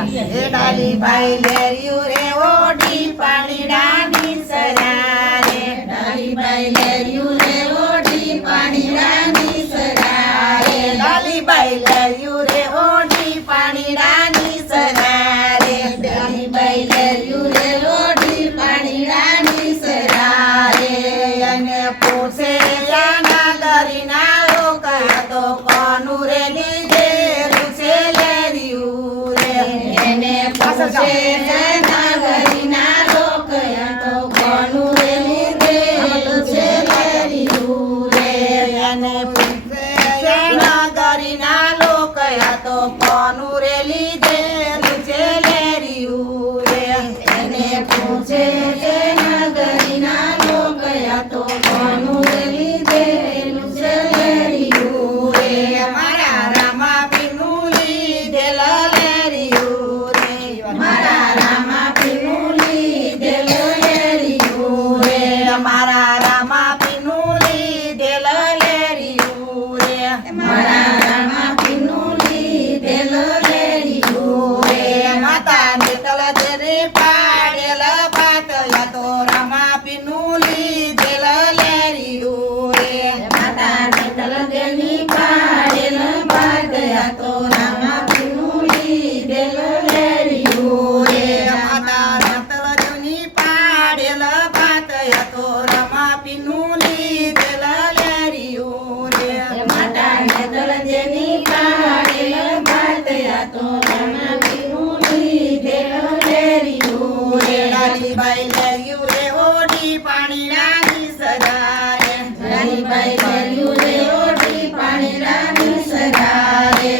એ ડાલી બાઈ લેરિયું રે ઓઢી પાણીડાની સરા રે ડાલી બાઈ લેરિયું રે ઓઢી પાણીડાની સરા રે ડાલી બાઈ લેરિયું રે ઓઢી પાણીડાની સરા રે ડાલી બાઈ લેરિયું રે ઓઢી પાણીડાની સરા રે અને પૂછે જાના ગરીના રોકા તો કોનું રે લીધેલું છે લેરિયું રે એને પૂછે નાગરીના લોકયા તો કોનું રે લીધેલું છે લેરિયું રે અને પૂછે જાના ગરીના રોકા તો કોનું રે લીધેલું છે લેરિયું રે એને પૂછે નાગરીના લોકયા તો કોનું રે લીધેલું છે લેરિયું રે મારા રામા પીનું લીધેલ લેરિયું રે મારા રામા પીનું લીધેલ લેરિયું રે મારા રામા પીનું લીધેલ લેરિયું રે મારા રામા પીનું લીધેલ લેરિયું રે માતા નીતલ તેરે પાડેલ પાટયા તો રામા પીનું લીધેલ લેરિયું રે માતા નીતલ દેની પાડેલ પાટયા તો રામા પીનું લીધેલ લેરિયું રે માતા નીતલ જૂની પાડેલ પાટયા તો રામા પીનું લીધેલ લેરિયું રે માતા નીતલ દેની પાડેલ પાટયા તો રામા પીનું લીધેલ લેરિયું રે ડાલી બાઈ લેરિયું રે ઓઢી પાણીડાની સરા રે ડાલી બાઈ લેરિયું રે ઓઢી પાણીડાની સરા રે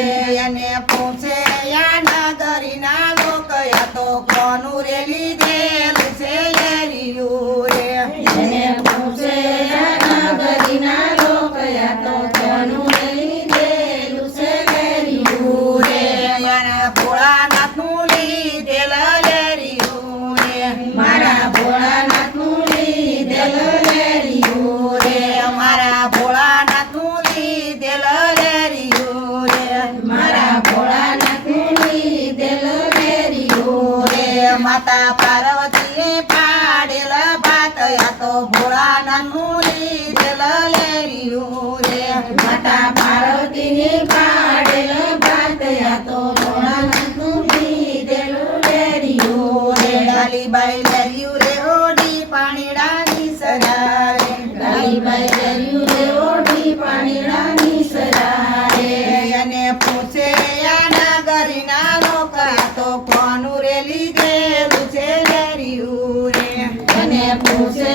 અને પૂછે યા નગરીના લોકયા તો કોનું રે લીધેલું છે લેરિયું રે એને પૂછે નાગરીના લોકયા તો કોનું રે લીધેલું છે લેરિયું રે મારા ભોળાનાથનું લીધેલ લેરિયું રે મારા ભોળાનાથનું લીધેલ લેરિયું રે મારા ભોળાનાથનું લીધેલ લેરિયું રે મારા ભોળાનાથનું લીધેલ લેરિયું રે માતા પાર્વતીએ પાડેલ ભાતયા તો ભોળાનાથનું લીધેલ લેરિયું રે માતા પાર્વતીને પાડેલ ભાતયા તો ભોળાનાથનું લીધેલું લેરિયું રે ડાલી બાઈ લેરિયું રે ઓઢી પાણીડાની સરા રે ડાલી બાઈ લેરિયું રે ઓઢી પાણીડાની સરા રે અને પૂછે યા નગરીના લોકયા તો કોનું રે લીધેલું છે લેરિયું રે અને પૂછે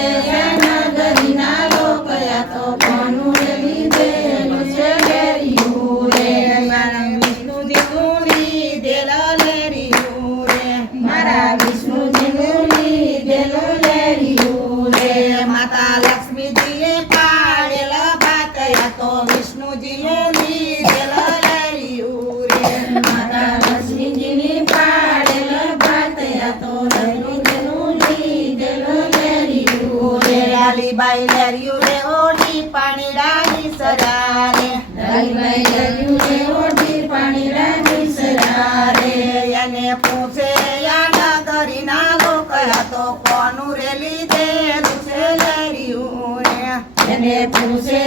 નગરીના લોકયા તો કોનું રે લીધેલું છે લેરિયું રે મારા વિષ્ણુજીનું લીધેલ લેરિયું રે મારા વિષ્ણુજીનું લીધેલું લેરિયું રે માતા લક્ષ્મીજીએ પાડેલ ભાતયા તો વિષ્ણુજીનું લીધેલ લેરિયું રે માતા લક્ષ્મીજીની પાડેલ ભાતયા તો વિષ્ણુજીનું લીધેલું લેરિયું રે ડાલી બાઈ લેરિયું રે ઓઢી પાણીડાની સરા રે ડાલી બાઈ લેરિયું રે ઓઢી પાણીડાની સરા રે અને પૂછે યા નગરીના લોકયા તો કોનું રે લીધેલું છે લેરિયું રે એને પૂછે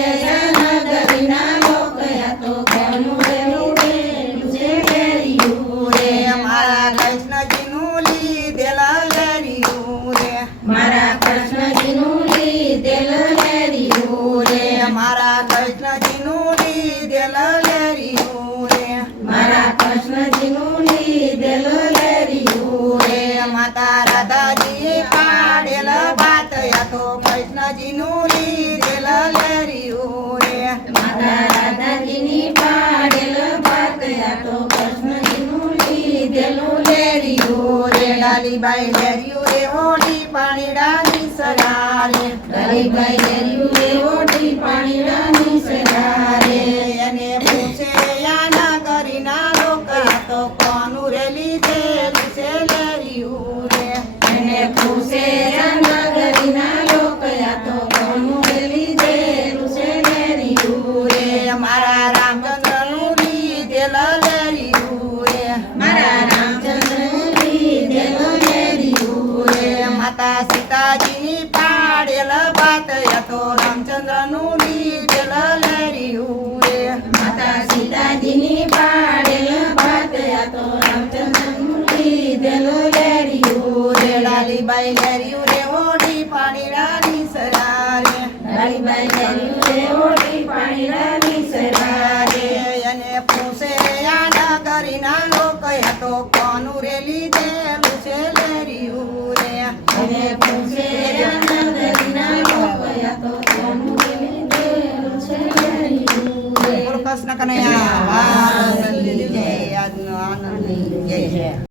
નગરીના લોકયા તો કોનું રે લીધેલું છે લેરિયું રે મારા કૃષ્ણજીનું લીધેલ લેરિયું રે મારા કૃષ્ણજીનું લીધેલ લેરિયું રે મારા કૃષ્ણજીનું લીધેલ લેરિયું રે મારા કૃષ્ણજીનું લીધેલ લેરિયું રે માતા રાધાજીએ પાડેલ ભાતયા તો કૃષ્ણજીનું લીધેલ લેરિયું રે માતા રાધાજીની પાડેલ ભાતયા તો કૃષ્ણજીનું લીધેલું લેરિયું રે ડાલી બાઈ લેરિયું રે ઓઢી પાણીડાની સરા રે ડાલી બાઈ લેરિયું રે ઓઢી પાણીડાની સરા રે અને પૂછે યા નગરીના લોકયા તો કોનું રે લીધેલું છે લેરિયું રે એને પૂછે નગરીના લોકયા તો કોનું રે લીધેલું છે લેરિયું રે મારા રામચંદ્રનું લીધેલ લેરિયું રે મારા રામચંદ્ર બાઈ લેર્યું રે ઓઢી પાણી રમી છે રે રે એને પૂછે આ નગરીના લોકો આ તો કોનું રે લીધેલું છે લેરિયું રે અને પૂછે નગરીના લોકો આ તો કોનું લીધેલું છે લેર્યું રે બોલો કૃષ્ણ કનૈયા